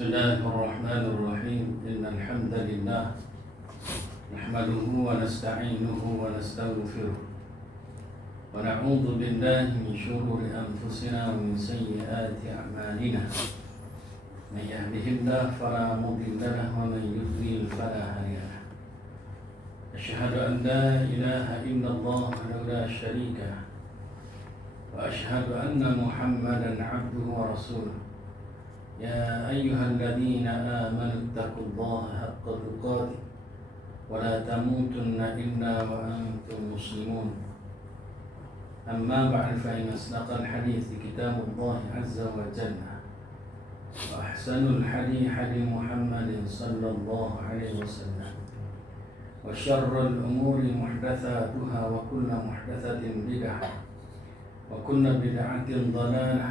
بسم الله الرحمن الرحيم إن الحمد لله نحمده ونستعينه ونستغفره ونعوذ بالله من شرور أنفسنا ومن سيئات أعمالنا من يهده الله فلا مضل له ومن يضلل فلا هادي له أشهد أن لا إله إلا الله وحده لا شريك له وأشهد أن محمدا عبده ورسوله يا أيها الذين آمنوا اتقوا الله حق تقاته ولا تموتن إلا وأنتم مسلمون أما بعد فإن أصدق الحديث كتاب الله عز وجل وأحسن الحديث حديث محمد صلى الله عليه وسلم وشر الأمور محدثاتها وكل محدثة بدعة وكل بدعة ضلالة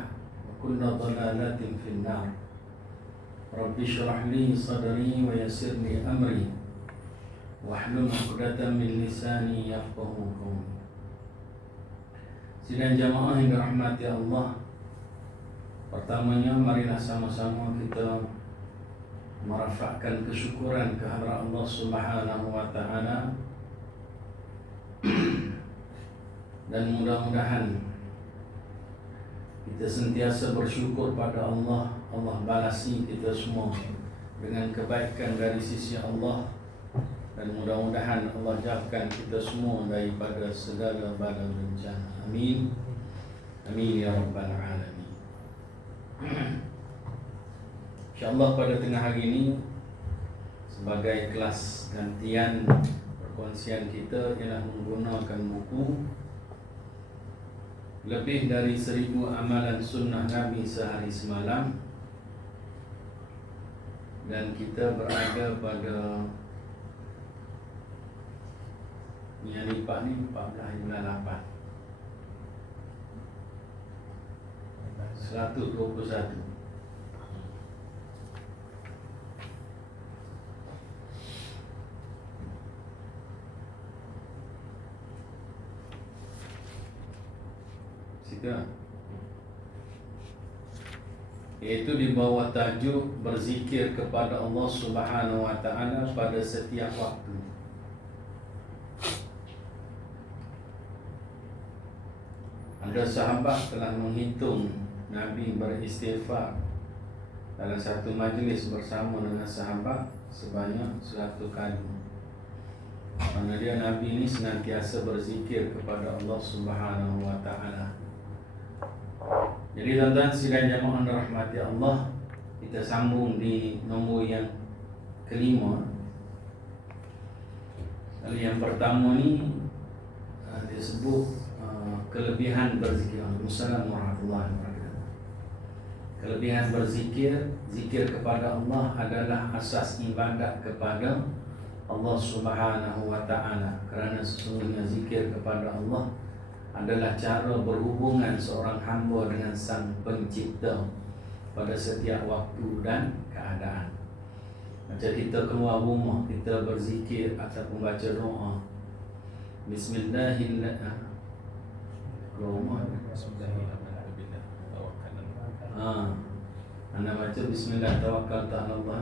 وكل ضلالة في النار رب اشرح لي صدري ويسر لي أمري واحلل عقدة من لساني يفقهوا قولي. Sidang jamaah yang dirahmati Allah, pertamanya marilah sama-sama kita merafakkan kesyukuran kehadrat Allah Subhanahu wa taala dan mudah-mudahan kita sentiasa bersyukur pada Allah. Allah balasi kita semua dengan kebaikan dari sisi Allah, dan mudah-mudahan Allah jauhkan kita semua daripada segala bala bencana. Amin. Amin ya rabbal alamin. InsyaAllah pada tengah hari ini, sebagai kelas gantian perkongsian kita ialah menggunakan buku lebih dari 1000 amalan sunnah Nabi sehari semalam, dan kita berada pada yang lipat ni 14 bulan 8 121. Iaitu di bawah tajuk berzikir kepada Allah Subhanahu wa taala pada setiap waktu. Ada sahabat telah menghitung Nabi beristighfar dalam satu majlis bersama dengan sahabat sebanyak 100 kali. Kerana dia Nabi ini senantiasa berzikir kepada Allah Subhanahu wa taala. Jadi tuan-tuan sidang jamaah rahmati Allah, kita sambung di nombor yang kelima. Lalu yang pertama ni disebut kelebihan berzikir. Assalamualaikum warahmatullahi wabarakatuh. Kelebihan berzikir, zikir kepada Allah adalah asas ibadat kepada Allah Subhanahu wa taala. Kerana sesungguhnya zikir kepada Allah adalah cara berhubungan seorang hamba dengan Sang Pencipta pada setiap waktu dan keadaan. Macam kita keluar rumah, kita berzikir ataupun baca doa, Bismillahirrahmanirrahim. Anda baca Bismillah tawakkaltu 'ala Allah.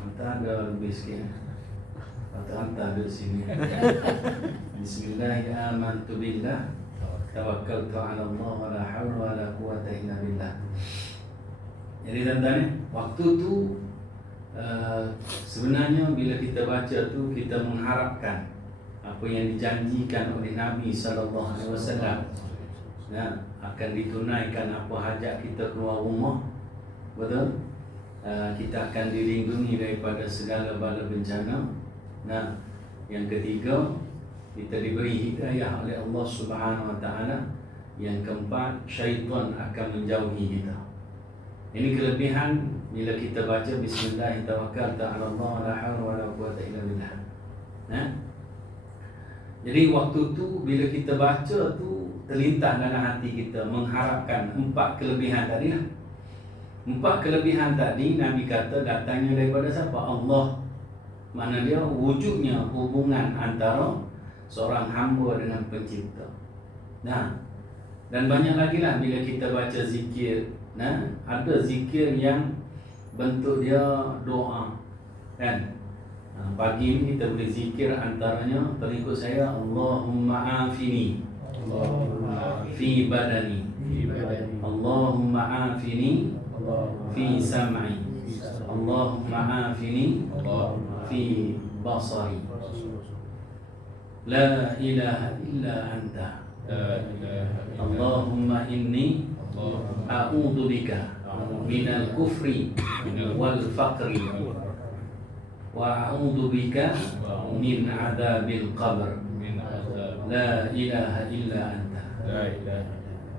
Hantar ada lebih sikit. Hantar di sini. Bismillah amantu billah tawakkaltu 'ala Allah wa la haula wa la quwwata illa billah. Jadi tuan-tuan, waktu tu sebenarnya bila kita baca tu kita mengharapkan apa yang dijanjikan oleh Nabi sallallahu alaihi wasallam akan ditunaikan. Apa hajat kita keluar rumah, betul? Kita akan dilindungi daripada segala bala bencana. Yang ketiga, kita diberi hidayah oleh Allah Subhanahu wa taala. Yang keempat, syaitan akan menjauhi kita. Ini kelebihan bila kita baca Bismillah tawakkaltu 'ala Allah la haula wa la quwwata illa billah. Jadi waktu tu bila kita baca tu terlintas dalam hati kita mengharapkan 4 kelebihan tadi lah. 4 kelebihan tadi Nabi kata datangnya daripada siapa? Allah. Mana dia wujudnya hubungan antara seorang hamba dengan Pencipta. Dan banyak lagi lah bila kita baca zikir Nah, ada zikir yang bentuk dia doa, kan? Pagi ni kita boleh zikir antaranya terikut saya, Allahumma afini fi badani, Allahumma afini fi sam'i, Allahumma afini fi basari, la ilaha illa anta, Allahumma inni a'udzu bika minal kufri wal faqri wa a'udzu bika min adzabil qabr, la ilaha illa anta.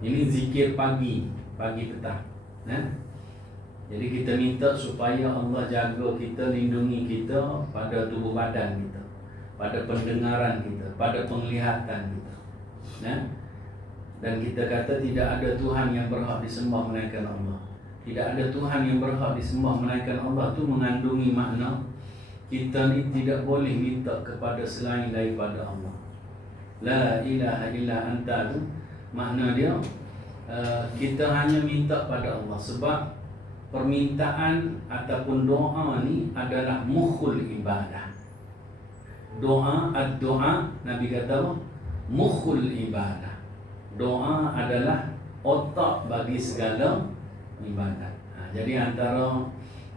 Ini zikir pagi petang. Nah, jadi kita minta supaya Allah jaga kita, lindungi kita pada tubuh badan kita, pada pendengaran kita, pada penglihatan kita. Nah, dan kita kata tidak ada Tuhan yang berhak disembah melainkan Allah. Tidak ada Tuhan yang berhak disembah melainkan Allah. Itu mengandungi makna kita ni tidak boleh minta kepada selain daripada Allah. La ilaha illa anta tu makna dia kita hanya minta pada Allah. Sebab permintaan ataupun doa ni adalah mukhul ibadah. Doa, ad-doa, Nabi kata apa? Mukhul ibadah. Doa adalah otak bagi segala ibadat. Jadi antara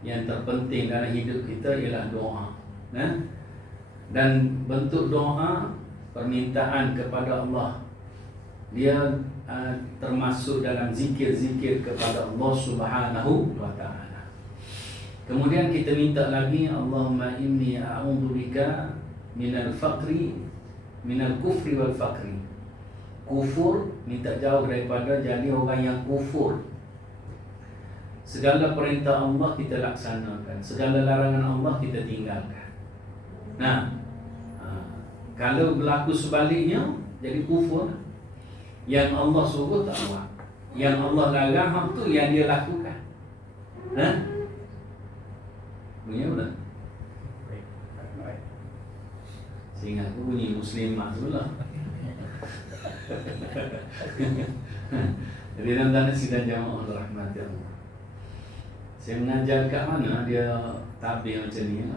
yang terpenting dalam hidup kita ialah doa. Dan bentuk doa, permintaan kepada Allah, dia termasuk dalam zikir-zikir kepada Allah Subhanahu wa ta'ala. Kemudian kita minta lagi, Allahumma inni a'udzu bika minal faqri, minal kufri wal faqri. Kufur, minta jauh daripada jadi orang yang kufur. Segala perintah Allah kita laksanakan, segala larangan Allah kita tinggalkan. Nah, kalau berlaku sebaliknya, jadi kufur. Yang Allah suruh tak buat, yang Allah larang tu yang dia lakukan. Bunyi apa? Sehingga aku bunyi muslimah sebelah. Jadi dalam tanda sidang jamaah rahmati Allah, saya mengajar kat mana dia tabir macam ni.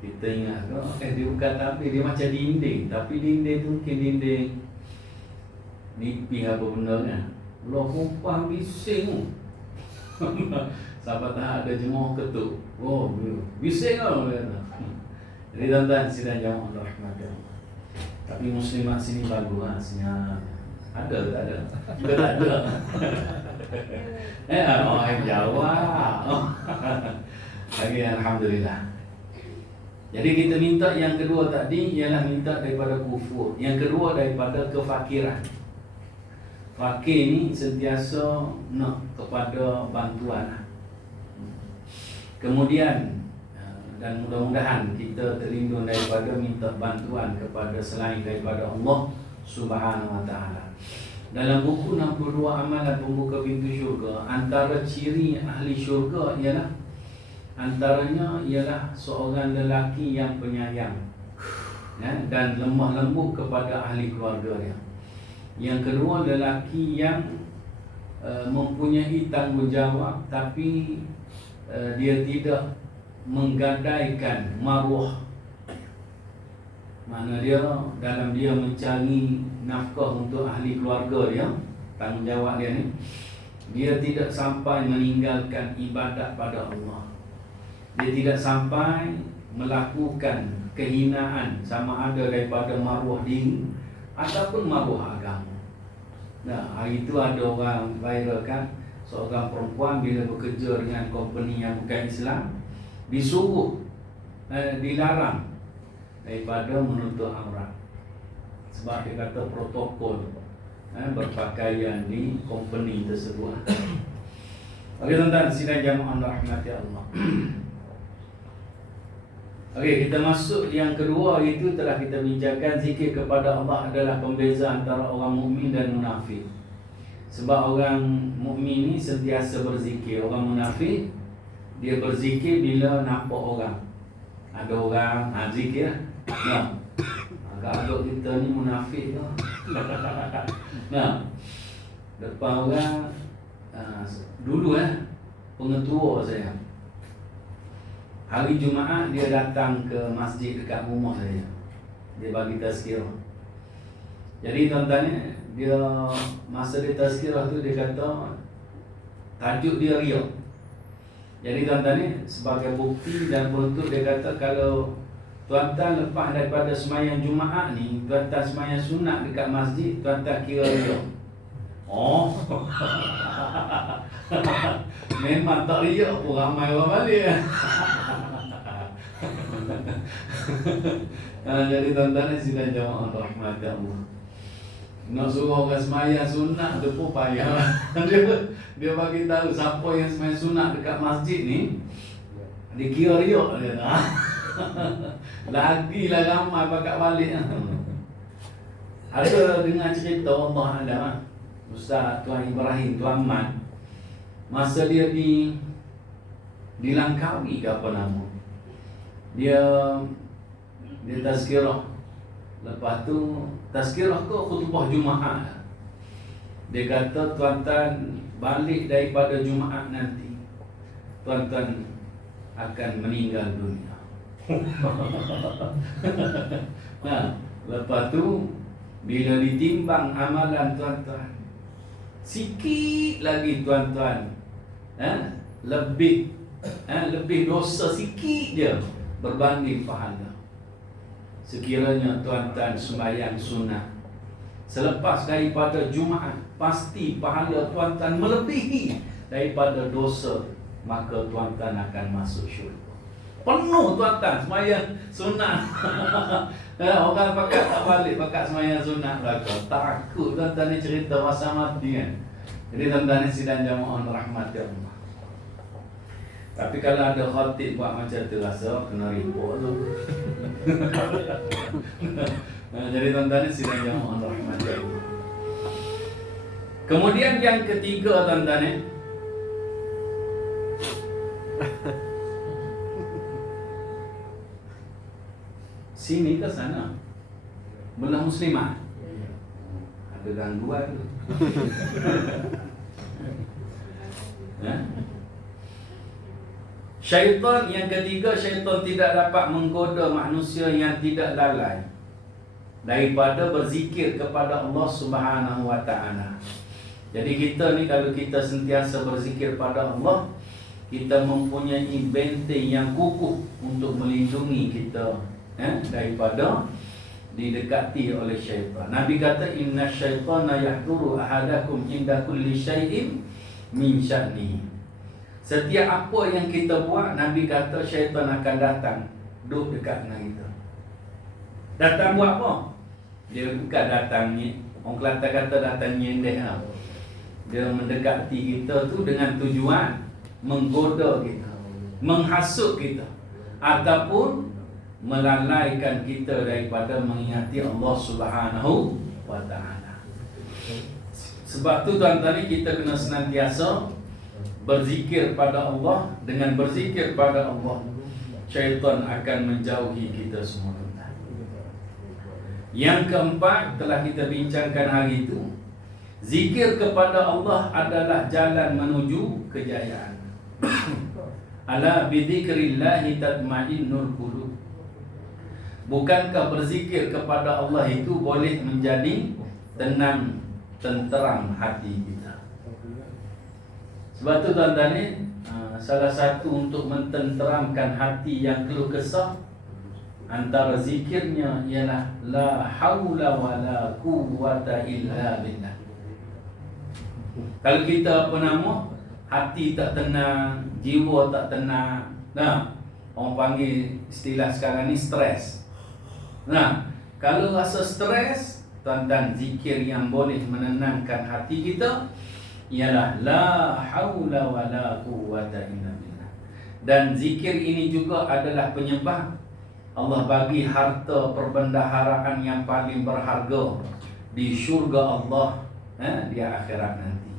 Kita ingat dia bukan tabir, dia macam dinding. Tapi dinding tu mungkin dinding nipih apa benda kan. Allah kumpah bising tu. Sahabat tak ada jemaah ketuk. Oh, bising lah. Jadi tuan-tuan sidang jamaah rahmati Allah. Tapi muslimat sini bagus lah, senyap. Ada tak ada? Kita tak ada. Orang jawab. Lagi alhamdulillah. Jadi kita minta yang kedua tadi ialah minta daripada kufur. Yang kedua daripada kefakiran. Fakir ni sentiasa nak kepada bantuan. Kemudian dan mudah-mudahan kita terlindung daripada minta bantuan kepada selain daripada Allah Subhanahu wa ta'ala. Dalam buku 62 amalan pembuka pintu syurga, antara ciri ahli syurga ialah, antaranya ialah seorang lelaki yang penyayang dan lemah lembut kepada ahli keluarga dia. Yang kedua, lelaki yang mempunyai tanggungjawab, tapi dia tidak menggadaikan maruah. Makna dia dalam dia mencari nafkah untuk ahli keluarga dia, tanggungjawab dia ni, dia tidak sampai meninggalkan ibadat pada Allah. Dia tidak sampai melakukan kehinaan sama ada daripada maruah diri ataupun maruah agama. Nah, hari itu ada orang viral kan, seorang perempuan bila bekerja dengan company yang bukan Islam, disuruh dilarang daripada menutup aurat. Sebab dia kata protokol berpakaian di company tersebut. Okey tuan-tuan, sidang jamaah rahmati Allah. Okey, kita masuk yang kedua, itu telah kita bincangkan zikir kepada Allah adalah pembeza antara orang mukmin dan munafik. Sebab orang mukmin ni sentiasa berzikir, orang munafik dia berzikir bila nampak orang. Ada orang zikir. Nah, agak-agak kita ni munafik tu. Nah, depan orang dulu pengetua saya. Hari Jumaat dia datang ke masjid dekat rumah saya. Dia bagi tazkirah. Jadi tuan-tuan, dia masa dia tazkirah tu dia kata tajuk dia riya. Jadi tuan-tuan, sebagai bukti dan penuntut dia kata kalau tuan-tuan lepas daripada semayang Jumaat ni, tuan-tuan semayang sunat dekat masjid, tuan-tuan kira riya. Oh. Memang tak riya pun ramai orang balik. Jadi tuan-tuan sidang jamaah rahmat Allah. Nak suruh orang semayang sunat tu pun payah. Dia bagi tahu siapa yang semayang sunat dekat masjid ni, dia kira riak dia kata. Lagilah ramai pakat balik. Ada dengar cerita Allah ada Ustaz Tuan Ibrahim Tuan Man, masa dia di Langkawi ke apa nama, dia tazkirah. Lepas tu tazkirah ke khutbah Jumaat. Dia kata tuan-tuan balik daripada Jumaat nanti, tuan-tuan akan meninggal dunia. Nah, lepas tu bila ditimbang amalan tuan-tuan, sikit lagi tuan-tuan, lebih dosa sikit je berbanding pahala. Sekiranya tuan-tuan sembahyang sunat selepas daripada Jumaat, pasti pahala tuan-tuan melebihi daripada dosa, maka tuan-tuan akan masuk syurga. Penuh tuan-tuan sembahyang sunat. Orang pakat tak balik, pakat sembahyang sunat belaka. Takut tuan-tuan ni cerita masa mati kan. Jadi tuan-tuan ni sidang jamaah rahmati Allah. Tapi kalau ada khatib buat macam tu, rasa kena report tu. Jadi tuan-tuan ni sidang jamaah rahmati Allah. Kemudian yang ketiga tuan-tuan ni, sini ke sana belah muslimah ada gangguan tu. Syaitan yang ketiga, syaitan tidak dapat menggoda manusia yang tidak lalai daripada berzikir kepada Allah Subhanahu wa taala. Jadi kita ni kalau kita sentiasa berzikir pada Allah, kita mempunyai benteng yang kukuh untuk melindungi kita daripada didekati oleh syaitan. Nabi kata inna syaitana yahduru ahadakum inda kulli syai'in min sya'nihi. Setiap apa yang kita buat, Nabi kata syaitan akan datang duduk dekat dengan kita. Datang buat apa? Dia bukan datang ni, orang Kelantan kata datang nyendek lah. Dia mendekati kita tu dengan tujuan menggoda kita, menghasut kita, ataupun melalaikan kita daripada mengingati Allah Subhanahu wa taala. Sebab tu tuan-tuan ni kita kena senantiasa berzikir pada Allah. Dengan berzikir pada Allah, syaitan akan menjauhi kita semua. Yang keempat telah kita bincangkan hari itu, zikir kepada Allah adalah jalan menuju kejayaan. Ala bidzikrillahi tatmainnul qulub. Bukankah berzikir kepada Allah itu boleh menjadi tenang, tenteram hati kita? Sebab tu tuan-tuan ni, salah satu untuk mententeramkan hati yang keluh kesah antara zikirnya ialah la haula wala quwwata illa billah. Kalau kita hati tak tenang, jiwa tak tenang, orang panggil istilah sekarang ni stres. Kalau rasa stres, tuan-tuan, zikir yang boleh menenangkan hati kita ialah la haula wala quwwata illa billah. Dan zikir ini juga adalah penyebab Allah bagi harta perbendaharaan yang paling berharga di syurga Allah di akhirat nanti.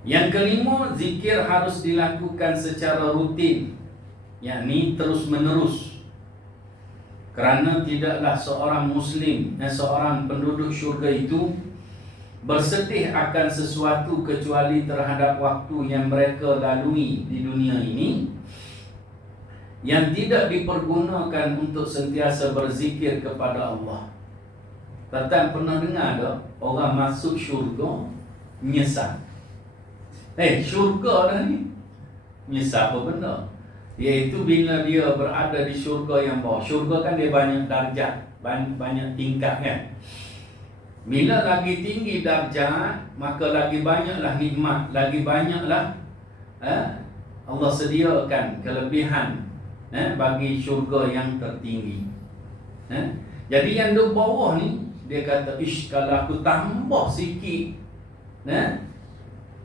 Yang kelima, zikir harus dilakukan secara rutin, yakni terus menerus. Kerana tidaklah seorang muslim, seorang penduduk syurga itu bersedih akan sesuatu kecuali terhadap waktu yang mereka lalui di dunia ini, yang tidak dipergunakan untuk sentiasa berzikir kepada Allah. Tuan-tuan pernah dengar tak orang masuk syurga menyesal? Syurga dah ni, menyesal apa benda? Iaitu bila dia berada di syurga yang bawah. Syurga kan dia banyak darjat, banyak tingkat kan. Bila lagi tinggi darjat, maka lagi banyaklah nikmat, lagi banyaklah Allah sediakan kelebihan bagi syurga yang tertinggi. Jadi yang di bawah ni, dia kata, kalau aku tambah sikit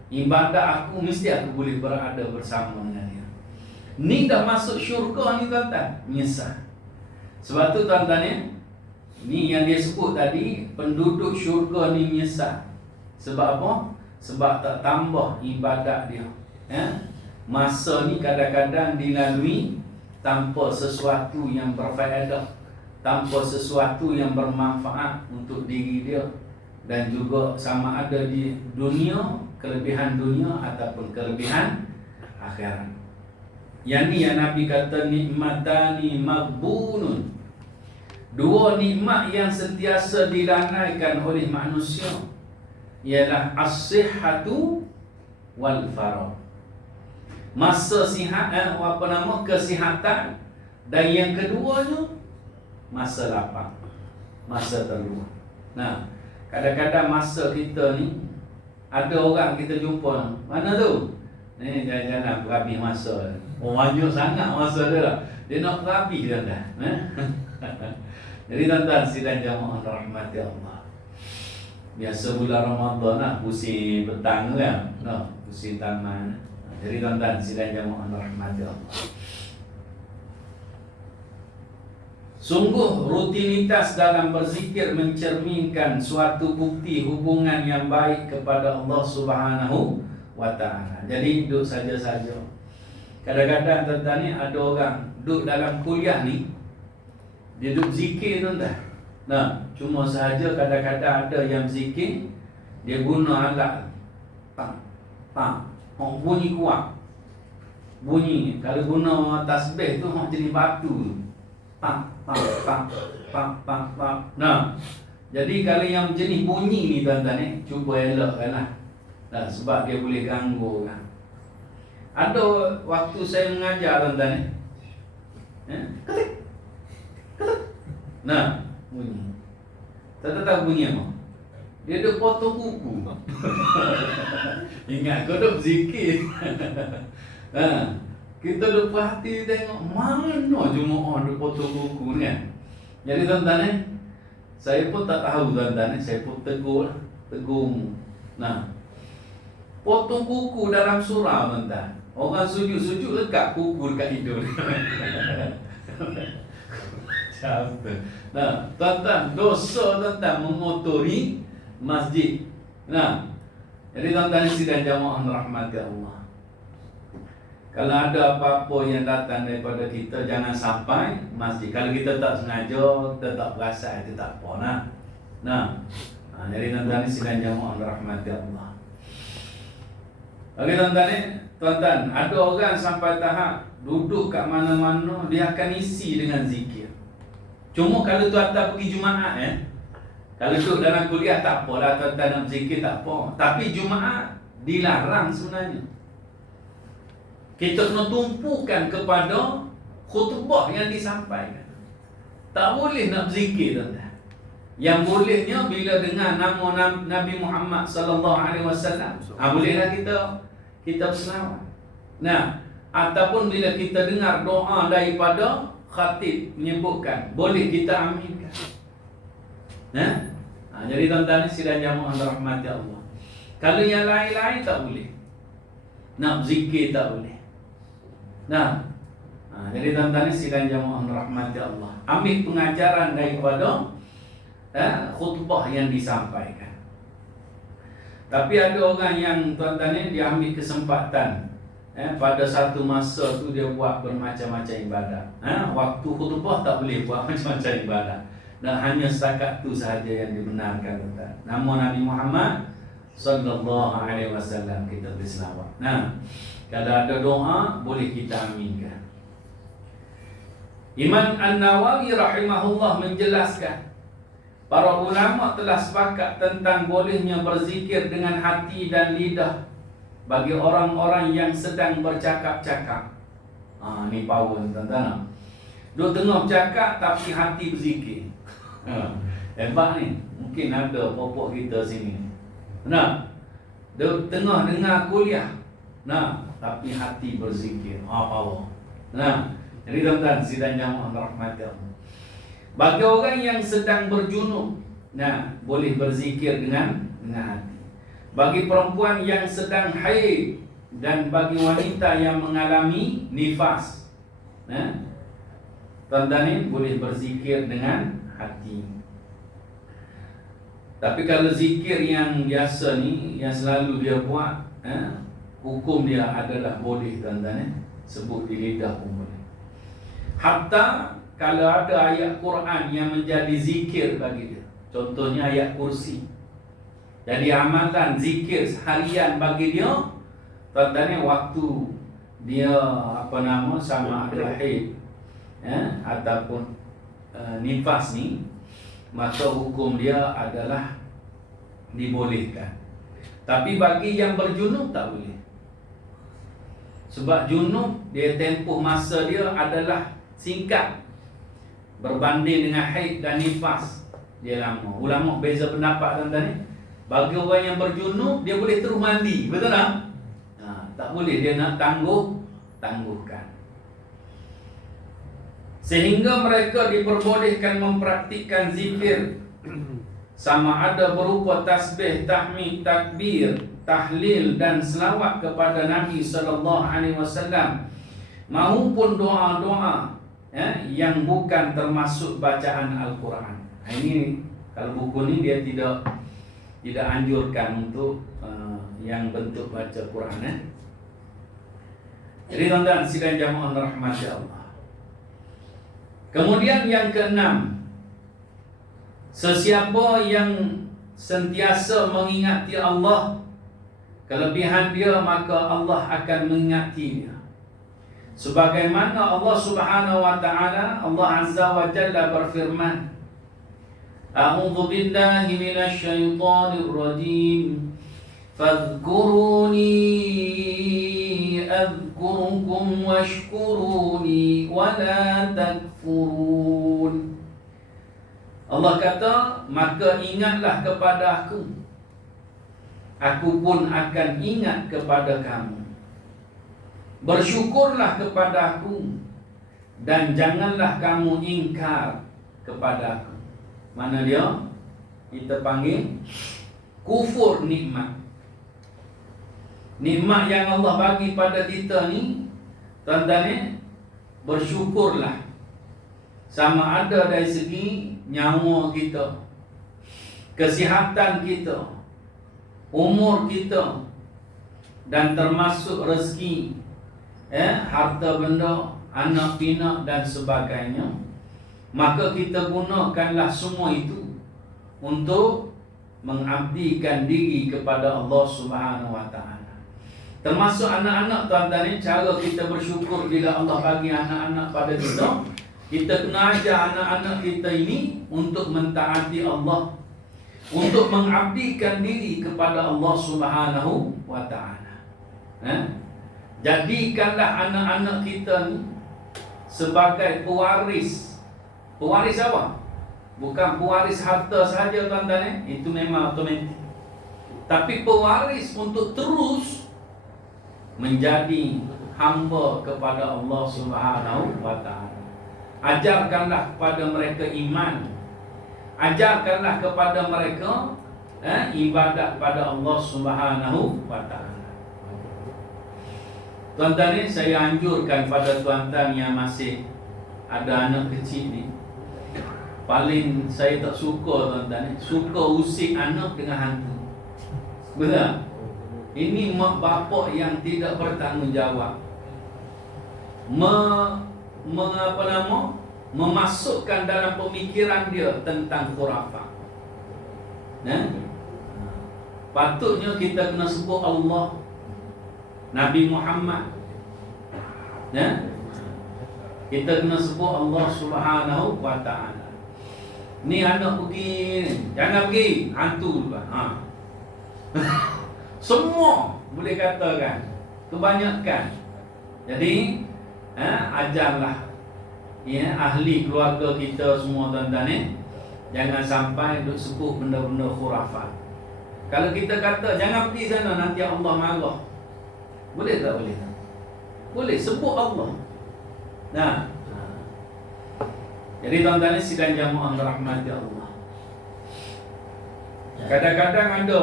ibadat aku, mesti aku boleh berada bersama dengan dia. Ni dah masuk syurga ni tuan-tuan, menyesal. Sebab tu tuan-tuan ni yang dia sebut tadi, penduduk syurga ni menyesal. Sebab apa? Sebab tak tambah ibadat dia. Masa ni kadang-kadang dilalui tanpa sesuatu yang berfaedah, tanpa sesuatu yang bermanfaat untuk diri dia, dan juga sama ada di dunia, kelebihan dunia ataupun kelebihan akhirat. Yang ni yang Nabi kata nikmatani maghbunun. Dua nikmat yang sentiasa dilanaikan oleh manusia ialah as-sihhatu wal faragh. Masa sihat, kesihatan, dan yang keduanya masa lapang, masa terluang. Nah, kadang-kadang masa kita ni, ada orang kita jumpa, mana tu? Ni jalan-jalan berhabis masa. Banyak sangat masa dia lah. Dia nak berhabis dia dah. Jadi tuan-tuan sidang jamaah rahmati Allah, biasa bulan Ramadan lah, pusing petang kan, pusing taman. Jadi tuan-tuan sidang jamaah rahmati Allah, sungguh rutinitas dalam berzikir mencerminkan suatu bukti hubungan yang baik kepada Allah Subhanahu wa ta'ala. Jadi duduk saja-saja. Kadang-kadang tuan-tuan ni ada orang duduk dalam kuliah ni, dia duduk zikir tuan-tuan. Cuma sahaja kadang-kadang ada yang zikir, dia guna alat bunyi kuat. Bunyi, kalau guna tasbih tu jenis batu. Jadi kalau yang jenis bunyi ni tuan-tuan cuba elakkanlah. Sebab dia boleh ganggu kan. Ada waktu saya mengajar tuan-tuan ketik. Bunyi. Tak tahu bunyi apa? Dia duk potong kuku. Ingat kau duk zikir. Kita lupa hati tengok mana jemaah duk potong kuku ni kan. Jadi tuan-tuan saya pun tak tahu tuan-tuan saya pun tegur. Potong kuku dalam surau tuan-tuan. Orang sujud-sujud lekat kuku dekat hidung. Tuan-tuan, dosa tuan-tuan mengotori masjid. Jadi tuan-tuan sidang jamaah rahmati Allah, kalau ada apa-apa yang datang daripada kita, jangan sampai masjid. Kalau kita tak sengaja, kita tak perasan, itu tak apa. Jadi tuan-tuan sidang jamaah rahmati Allah. Okey tuan-tuan, ada orang sampai tahap duduk kat mana-mana dia akan isi dengan zikir. Cuma kalau tuan-tuan pergi Jumaat kalau duduk dalam kuliah tak apalah, tuan-tuan nak zikir tak apa. Tapi Jumaat dilarang sebenarnya. Kita kena tumpukan kepada khutbah yang disampaikan. Tak boleh nak berzikir tuan-tuan. Yang bolehnya bila dengar nama Nabi Muhammad sallallahu alaihi wasallam, bolehlah kita berselawat. Ataupun bila kita dengar doa daripada khatib menyebutkan, boleh kita aminkan. Jadi tuan-tuan sidang jamaah rahmati Allah, kalau yang lain-lain tak boleh. Nak berzikir tak boleh. Jadi tuan-tuan sidang jamaah rahmati Allah, ambil pengajaran daripada khutbah yang disampaikan. Tapi ada orang yang tuan-tuan dia ambil kesempatan pada satu masa tu dia buat bermacam-macam ibadat. Waktu khutbah tak boleh buat macam-macam ibadat. Dan hanya setakat tu sahaja yang dibenarkan, tuan. Nama Nabi Muhammad sallallahu alaihi wasallam kita berselawat. Nah, kalau ada doa boleh kita aminkan. Imam An-Nawawi rahimahullah menjelaskan, para ulama telah sepakat tentang bolehnya berzikir dengan hati dan lidah bagi orang-orang yang sedang bercakap-cakap. Ni power, tuan-tuan. Duk tengah bercakap tapi hati berzikir. Hebat ni. Mungkin ada popok kita sini. Nah, duk tengah dengar kuliah. Nah, tapi hati berzikir. Power. Nah, jadi tuan-tuan sidang jamaah rahmat Allah. Bagi orang yang sedang berjunub, nah, boleh berzikir dengan hati. Bagi perempuan yang sedang haid dan bagi wanita yang mengalami nifas, nah, tuan-tuan ni boleh berzikir dengan hati. Tapi kalau zikir yang biasa ni, yang selalu dia buat, hukum dia adalah boleh, tuan-tuan. Sebut di lidah pun boleh. Hatta kalau ada ayat Quran yang menjadi zikir bagi dia, contohnya ayat kursi, jadi amalan zikir harian bagi dia, tuan-tuan, waktu dia sama ada haid ataupun nifas ni, maka hukum dia adalah dibolehkan. Tapi bagi yang berjunub tak boleh. Sebab junub dia tempoh masa dia adalah singkat berbanding dengan haid dan nifas, dia lama. Ulama beza pendapat, tuan-tuan. Bagi orang yang berjunub, dia boleh terus mandi, betul tak? Tak boleh dia nak tangguhkan. Sehingga mereka diperbolehkan mempraktikkan zikir sama ada berupa tasbih, tahmid, takbir, tahlil dan selawat kepada Nabi sallallahu alaihi wasallam, maupun doa-doa yang bukan termasuk bacaan Al-Quran. Ini kalau buku ni dia tidak anjurkan untuk yang bentuk baca Quran. Jadi tuan-tuan sidang jamaah rahmati Allah. Kemudian yang keenam, sesiapa yang sentiasa mengingati Allah, kelebihan dia, maka Allah akan mengingati dia. Sebagaimana Allah Subhanahu wa taala, Allah Azza wa Jalla berfirman, A'udzu billahi minasy syaithanir rajim. Fadhkuruni adhkurukum washkuruni wala takfurun. Allah kata, maka ingatlah kepada aku pun akan ingat kepada kamu. Bersyukurlah kepada aku dan janganlah kamu ingkar kepada aku. Mana dia? Kita panggil kufur nikmat. Nikmat yang Allah bagi pada kita ni, tuan-tuan, bersyukurlah. Sama ada dari segi nyawa kita, kesihatan kita, umur kita, dan termasuk rezeki, harta benda, anak pinak dan sebagainya. Maka kita gunakanlah semua itu untuk mengabdikan diri kepada Allah Subhanahu wa taala. Termasuk anak-anak, tuan-tuan, cara kita bersyukur bila Allah bagi anak-anak pada kita. Kita kena ajar anak-anak kita ini untuk mentaati Allah, untuk mengabdikan diri kepada Allah Subhanahu wa taala. Jadikanlah anak-anak kita ni sebagai pewaris. Pewaris apa? Bukan pewaris harta sahaja, tuan-tuan, itu memang otomatik. Tapi pewaris untuk terus menjadi hamba kepada Allah Subhanahu wa taala. Ajarkanlah kepada mereka iman. Ajarkanlah kepada mereka ibadat pada Allah Subhanahu wa taala. Tuan-tuan, saya anjurkan pada tuan-tuan yang masih ada anak kecil ni, paling saya tak suka, tuan-tuan, suka usik anak dengan hantu. Betul? Ini mak bapak yang tidak bertanggungjawab. memasukkan dalam pemikiran dia tentang khurafat. Patutnya kita kena sebut Allah, Nabi Muhammad. Kita kena sebut Allah Subhanahu wa ta'ala. Ni anak pergi, jangan pergi, hantu juga. Semua boleh katakan, kebanyakan. Jadi ajarlah ahli keluarga kita semua tuan-tuan, jangan sampai duk sebut benda-benda khurafat. Kalau kita kata jangan pergi sana, nanti Allah marah, boleh tak? Boleh tak? Boleh, sebut Allah. Jadi tuan-tuan sidang jamaah rahmati Allah, kadang-kadang ada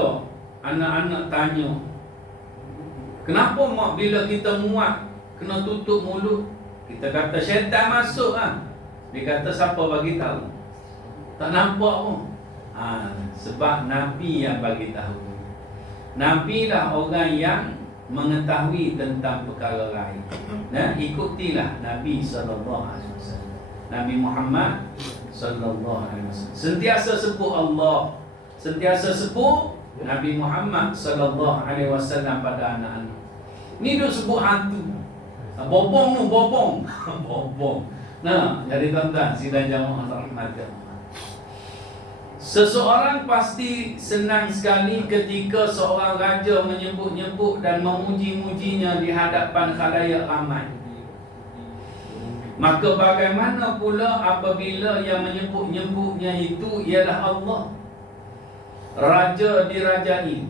anak-anak tanya, kenapa mak bila kita muat kena tutup mulut? Kita kata syaitan masuk Dia kata siapa bagi tahu? Tak nampak pun. Sebab Nabi yang bagi tahu. Nabi lah orang yang mengetahui tentang perkara lain. Ikutilah Nabi SAW, Nabi Muhammad SAW. Sentiasa sebut Allah, sentiasa sebut Nabi Muhammad SAW pada anak-anak. Ni duk sebut hantu. Bobong tu, bobong. Bobong. Jadi tuan-tuan sidang jamaah rahmat Allah, seseorang pasti senang sekali ketika seorang raja menyebut-nyebut dan memuji-mujinya di hadapan khalayak ramai. Maka bagaimana pula apabila yang menyebut-nyebutnya itu ialah Allah, Raja dirajai,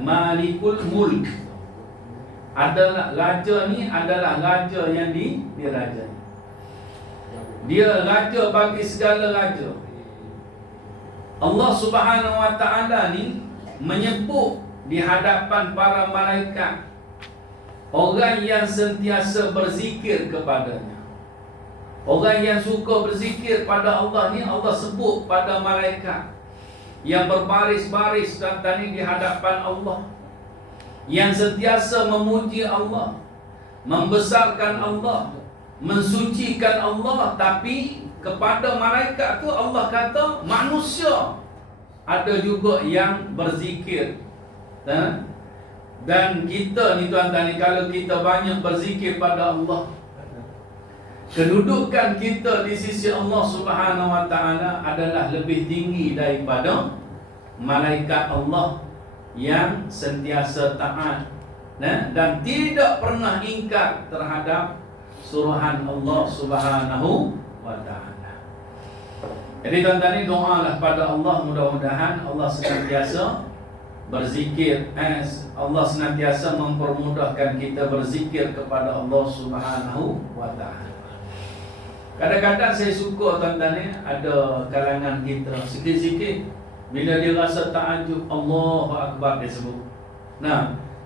Malikul Mulk. Adalah raja ni adalah raja yang dirajai. Dia raja bagi segala raja. Allah Subhanahu wa ta'ala ni menyebut di hadapan para malaikat orang yang sentiasa berzikir kepadanya. Orang yang suka berzikir pada Allah ni Allah sebut pada malaikat yang berbaris-baris dan tadi di hadapan Allah, yang sentiasa memuji Allah, membesarkan Allah, mensucikan Allah. Tapi kepada malaikat tu Allah kata manusia ada juga yang berzikir. Dan kita ni tuan-tuan, kalau kita banyak berzikir pada Allah, kedudukan kita di sisi Allah Subhanahu wa ta'ala adalah lebih tinggi daripada malaikat Allah yang sentiasa taat dan tidak pernah ingkar terhadap suruhan Allah Subhanahu wa ta'ala. Jadi tuan-tuan, doalah pada Allah, mudah-mudahan Allah senantiasa berzikir, Allah senantiasa mempermudahkan kita berzikir kepada Allah Subhanahu wa ta'ala. Kadang-kadang saya suka tuan-tuan, ada kalangan kita sikit-sikit bila dia rasa ta'ajub, Allahu Akbar dia sebut.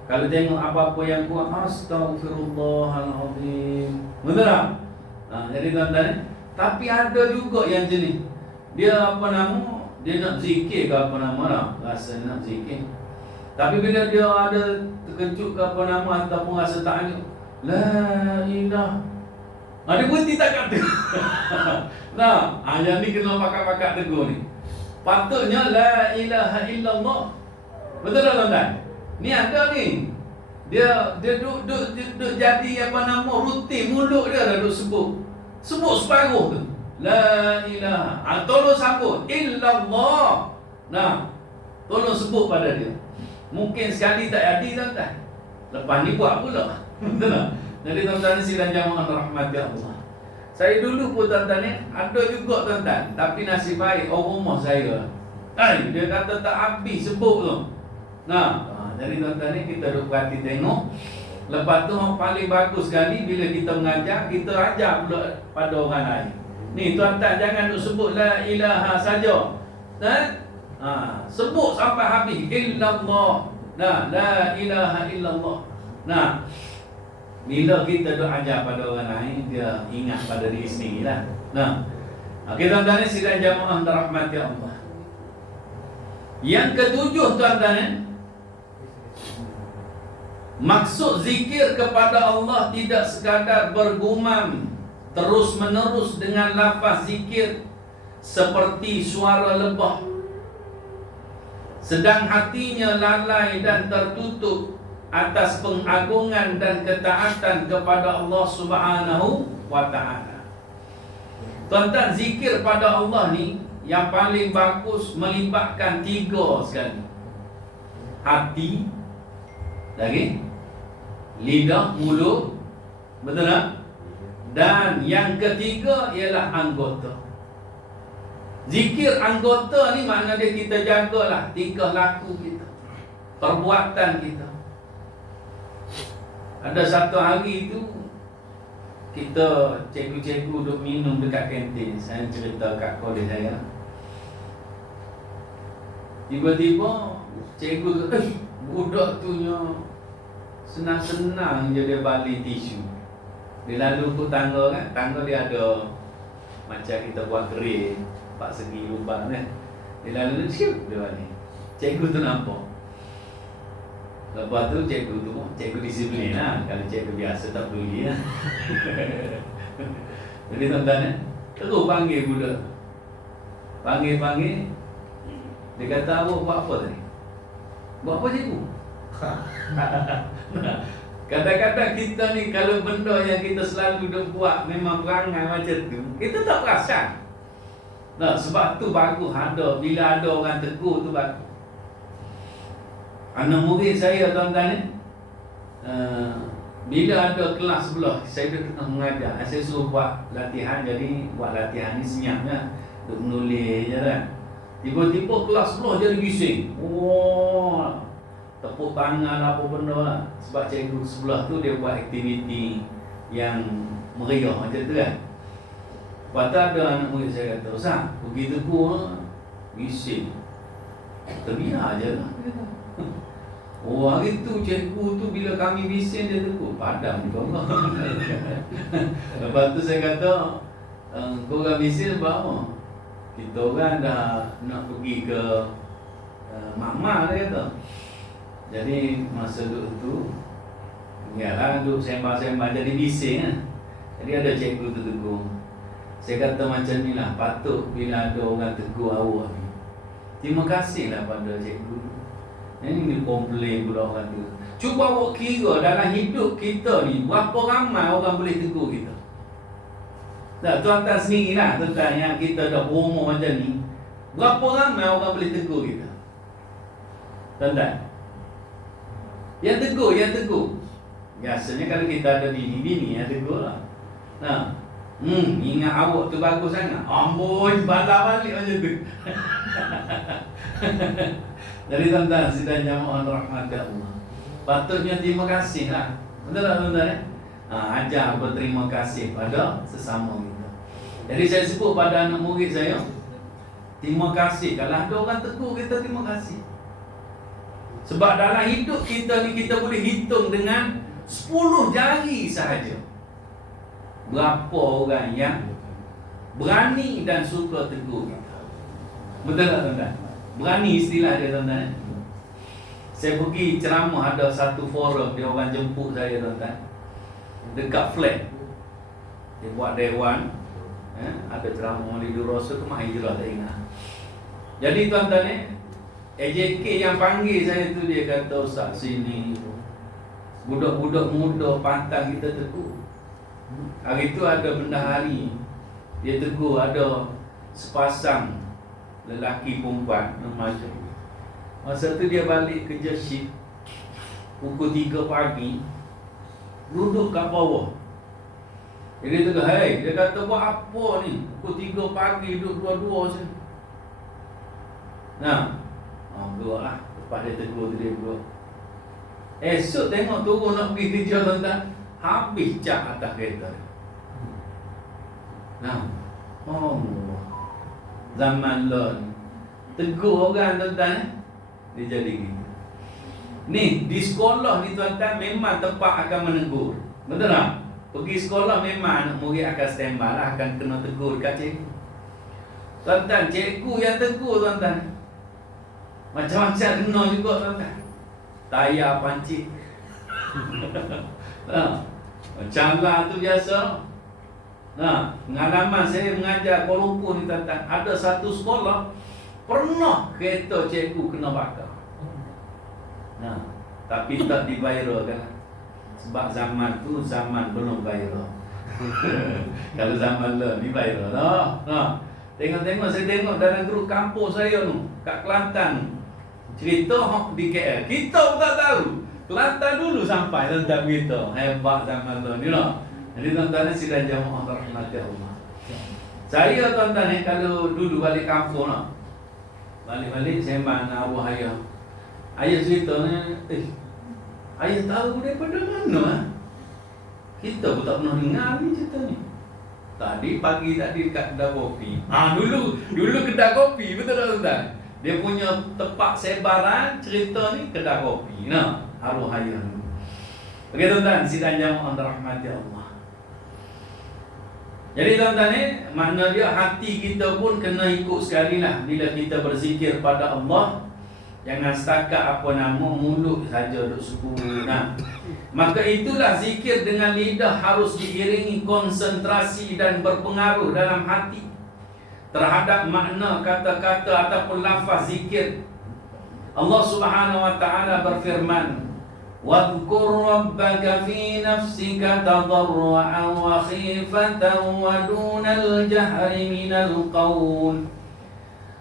Kalau tengok apa-apa yang kuat, Astaghfirullahaladzim. Betul tak? Jadi tuan-tuan, tapi ada juga yang jenis, dia dia nak zikir ke rasa nak zikir. Tapi bila dia ada terkejut ke ataupun rasa ta'ajub, La ilah, dia berhenti tak kata. Yang ni kena pakat-pakat tegur ni. Patutnya la ilaha illallah. Betul tak tuan-tuan? Ni ada ni. Dia duk jadi rutin, mulut dia dah duk sebut. Sebut separuh tu. La ilaha. Tolong sambut illallah. Tolong sebut pada dia. Mungkin sekali tak jadi tuan-tuan. Lepas ni buat pula. Betul tak? Jadi tuan-tuan sidang jamaah rahmat Allah, saya dulu pun tuan-tuan ada juga tuan-tuan, tapi nasib baik orang rumah saya, dia kata tak habis sebut tu. Jadi tuan-tuan kita duk perhati tengok. Lepas tu yang paling bagus sekali bila kita mengajar, kita ajar pula pada orang lain. Ni tuan-tuan, jangan duk sebut la ilaha saja. Sebut sampai habis illallah. La ilaha illallah. Bila kita duk ajar pada orang lain, dia ingat pada diri sendiri lah. Okay tuan-tuan, sidang jamaah rahmati Allah. Yang ketujuh tuan-tuan, maksud zikir kepada Allah tidak sekadar bergumam terus menerus dengan lafaz zikir seperti suara lebah, sedang hatinya lalai dan tertutup atas pengagungan dan ketaatan kepada Allah Subhanahu wa ta'ala. Tuan-tuan, zikir pada Allah ni yang paling bagus melibatkan 3 sekali. Hati, lagi lidah, mulut, betul tak? Dan yang ketiga ialah anggota. Zikir anggota ni makna dia kita jagalah tingkah laku kita, perbuatan kita. Ada satu hari tu kita cikgu-cikgu duduk minum dekat kantin. Saya cerita kat kolej saya. Tiba-tiba cikgu tu, budak tu senang-senang je dia balik tisu. Dia lalu ke tangga kan, tangga dia ada macam kita buat gerai 4 segi lubang kan. Dia lalu dia balik. Cikgu tu nampak. Lepas tu cikgu disiplin lah. Kalau cikgu biasa tak peduli lah. Jadi tuan-tuan terus panggil budak. Panggil. Dia kata, awak buat apa tadi? Buat apa cikgu? Kadang-kadang kita ni kalau benda yang kita selalu dah buat memang perangai macam tu, kita tak perasan. Nah, sebab tu bagus ada, bila ada orang tegur tu bagus. Anak murid saya tuan-tuan bila ada kelas sebelah, saya dah tengah mengajar, saya suruh buat latihan. Jadi buat latihan ni senyapnya duk menulis je kan. Tiba-tiba kelas sebelah jadi bising. Tepuk tangan apa benda lah. Sebab cikgu sebelah tu dia buat aktiviti yang meriah macam tu kan. Lepas tu ada anak murid saya kata, Ustaz, pergi tegur bising. Terbiar je lah. Oh, hari tu cikgu tu bila kami bising dia tegur, padam juga Allah. Lepas tu saya kata, korang bising sebab apa? Kita orang dah nak pergi ke Makmal, dia kata. Jadi masa duduk tu, yalah duduk sembang-sembang jadi bising kan. Jadi ada cikgu tu tegur. Saya kata macam ni lah, patut bila ada orang tegur awak ni, terima kasihlah pada cikgu. Ini komplain pula orang tu. Cuba awak kira dalam hidup kita ni, berapa ramai orang boleh tegur kita. Tak, tuan-tuan sendirilah, tuan-tuan yang kita dah berumur macam ni, berapa ramai orang boleh tegur kita. Tuan-tuan, yang tegur. Biasanya kalau kita ada bini-bini yang tegur lah. Nah, ingat awak tu bagus sangat. Amboi, bala balik macam tu. Jadi tuan-tuan, sidang jamaah rahmat Allah, patutnya terima kasih lah. Betul tak tuan-tuan? Ajar berterima kasih pada sesama kita. Jadi saya sebut pada anak murid saya, terima kasih. Kalau ada orang tegur kita, terima kasih. Sebab dalam hidup kita ni, kita boleh hitung dengan 10 jari sahaja berapa orang yang berani dan suka tegur kita. Betul tak tuan-tuan? Berani istilah dia tuan-tuan. Saya pergi ceramah, ada satu forum, dia orang jemput saya tuan-tuan, dekat flat. Dia buat dewan, ada ceramah Maulidur Rasul ke Mak Hijrah, tak ingat. Jadi tuan-tuan AJK yang panggil saya tu, dia kata, Ustaz sini budak-budak muda pantang kita tegur. Hari tu ada bendahari, dia tegur ada sepasang lelaki perempuan macam. Masa tu dia balik kerja shift pukul 3 pagi, duduk kat bawah. Jadi dia kata, hey, dia kata, buat apa ni pukul 3 pagi duduk dua-dua sini. Nah, duduk lah. Lepas dia tegur tu, dia duduk. Esok tengok turun nak pergi kerja tuan-tuan, habis cat atas kereta. Nah, zaman lon tegur orang tuan-tuan, dia jadi gitu. Ni di sekolah ni tuan-tuan memang tempat akan menegur. Betul tak? Pergi sekolah memang anak murid akan standby lah, akan kena tegur dekat cikgu. Tuan-tuan, cikgu yang tegur tuan-tuan macam-macam kena juga tuan-tuan. Tayar pancit. Macam lah tu biasa. Nah, pengalaman saya mengajar Kuala Lumpur ni tuan-tuan, ada satu sekolah pernah kereta cikgu kena bakar. Nah, tapi tak diviralkan. Sebab zaman tu zaman belum viral. Kalau zaman lah ni viral lah. Nah, tengok-tengok saya tengok dalam grup kampung saya tu kat Kelantan. Cerita di KL. Kita pun tak tahu. Kelantan dulu sampai tentang kita. Hebat zaman tu ni lah. Jadi tuan-tuan sidang jamaah rahmati Allah. Saya tuan-tuan kalau dulu balik kampung lah. Balik-balik saya mana arwah ayah. Ayah ceritanya, ayah tahu daripada mana? Kita pun tak pernah dengar ni cerita ni. Tadi pagi dekat kedai kopi. Dulu kedai kopi, betul tak tuan-tuan? Dia punya tempat sebaran cerita ni kedai kopi. Nah, arwah ayah ni. Okey tuan-tuan, sidang jamaah rahmati Allah. Jadi tuan-tuan ni, makna dia hati kita pun kena ikut sekali lah bila kita berzikir pada Allah. Jangan setakat apa nama mulut saja duk sebut. Nah, maka itulah zikir dengan lidah harus diiringi konsentrasi dan berpengaruh dalam hati terhadap makna kata-kata ataupun lafaz zikir. Allah Subhanahu wa taala berfirman, "Wadhkur rabbaka fi nafsika tadarruan wa khifatan wa dunal jahri minal qaul."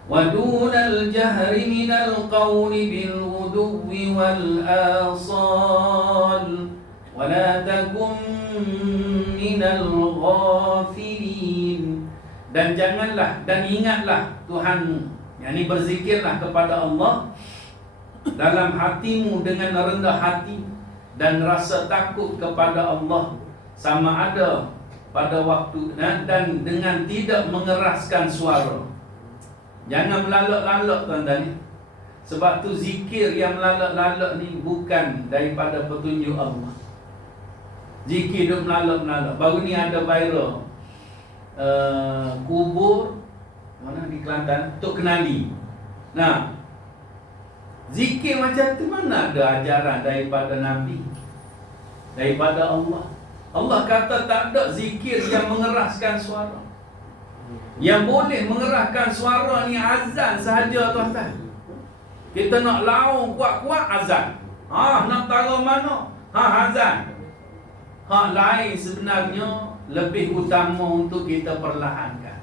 ودون الجهر من القول بالغدو والآصال ولا تكن من الغافلين. Dan janganlah dan ingatlah Tuhanmu, yakni berzikirlah kepada Allah dalam hatimu dengan rendah hati dan rasa takut kepada Allah, sama ada pada waktu dan dengan tidak mengeraskan suara. Jangan melalak-lalak tuan-tuan ni. Sebab tu zikir yang melalak-lalak ni bukan daripada petunjuk Allah. Zikir duk melalak-lalak. Baru ni ada viral kubur mana di Kelantan, Tok Kenali. Nah, zikir macam tu mana ada ajaran daripada Nabi, daripada Allah. Allah kata tak ada zikir yang mengeraskan suara. Yang boleh mengerahkan suara ni azan sahaja tuan-tuan. Kita nak laung kuat-kuat azan. Nak taruh mana? Azan. Hak lain sebenarnya lebih utama untuk kita perlahankan.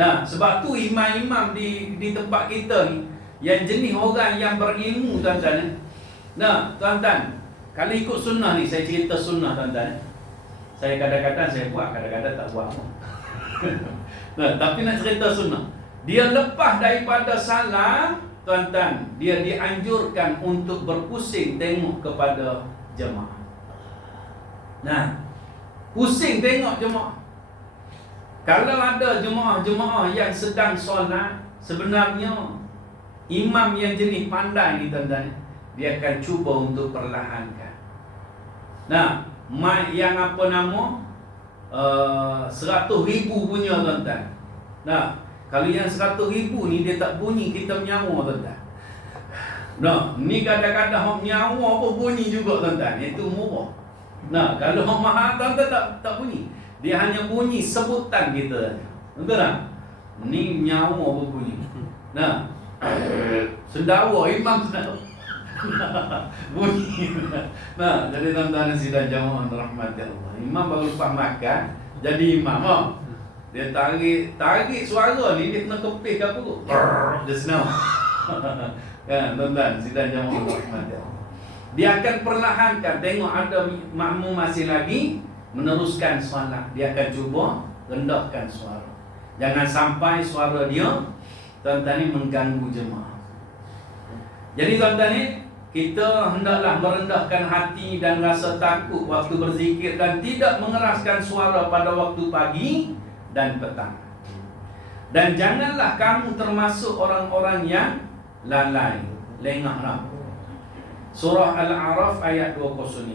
Nah, sebab tu imam-imam di tempat kita ni yang jenis orang yang berilmu tuan-tuan. Nah, tuan-tuan, kalau ikut sunnah ni, saya cerita sunnah tuan-tuan. Saya kadang-kadang saya buat, kadang-kadang tak buat. Nah, tapi nak cerita sunnah, dia lepas daripada salam tuan-tuan, dia dianjurkan untuk berpusing tengok kepada jemaah. Nah, pusing tengok jemaah. Kalau ada jemaah-jemaah yang sedang solat, sebenarnya imam yang jenis pandai ni tuan-tuan, dia akan cuba untuk perlahankan. Nah, yang apa nama 100,000 punya tuan-tuan. Nah, kalau yang 100,000 ni dia tak bunyi, kita menyawa tuan-tuan. Nah, ni kadang-kadang hok menyawa pun bunyi juga tuan-tuan. Itu murah. Nah, kalau hok mahal tuan-tuan tak bunyi. Dia hanya bunyi sebutan kita. Betul tak? Ni menyawa pun bunyi. Nah, sendawa imam sendawa. Bunyi. Nah, jadi tuan-tuan dan sidang jamaah rahmati Allah. Imam baru lepas makan, jadi imam. Dia tarik suara ni, dia kena kepih ke apa tu? Dia senang. Kan, tuan-tuan, sidang jamaah rahmati Allah. Dia akan perlahankan, tengok ada makmum masih lagi meneruskan solat. Dia akan cuba rendahkan suara. Jangan sampai suara dia tuan-tuan ni mengganggu jemaah. Jadi tuan-tuan ni, kita hendaklah merendahkan hati dan rasa takut waktu berzikir dan tidak mengeraskan suara pada waktu pagi dan petang. Dan janganlah kamu termasuk orang-orang yang lalai, lengah. Surah Al-A'raf ayat 205.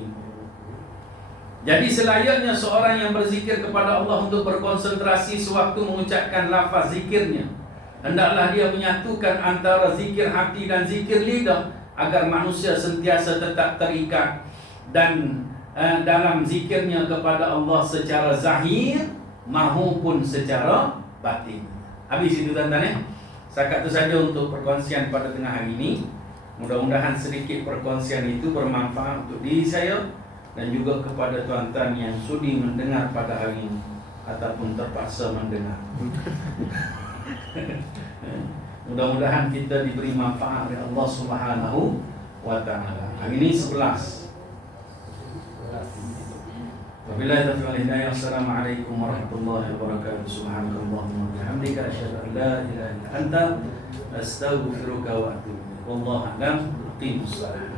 Jadi selayaknya seorang yang berzikir kepada Allah untuk berkonsentrasi sewaktu mengucapkan lafaz zikirnya, hendaklah dia menyatukan antara zikir hati dan zikir lidah, agar manusia sentiasa tetap terikat dan dalam zikirnya kepada Allah secara zahir mahupun secara batin. Habis itu tuan-tuan. Setakat itu saja untuk perkongsian pada tengah hari ini. Mudah-mudahan sedikit perkongsian itu bermanfaat untuk diri saya dan juga kepada tuan-tuan yang sudi mendengar pada hari ini ataupun terpaksa mendengar. Mudah-mudahan kita diberi manfaat oleh Allah Subhanahu wa taala. Hari ini 11. Wabillahi taufiq wal hidayah. Assalamualaikum warahmatullahi wabarakatuh. Subhanakallahumma wa bihamdika asyhadu an la ilaha illa anta astaghfiruka wa atubu ilaik. Wallahu a'lam. Aqimus salat.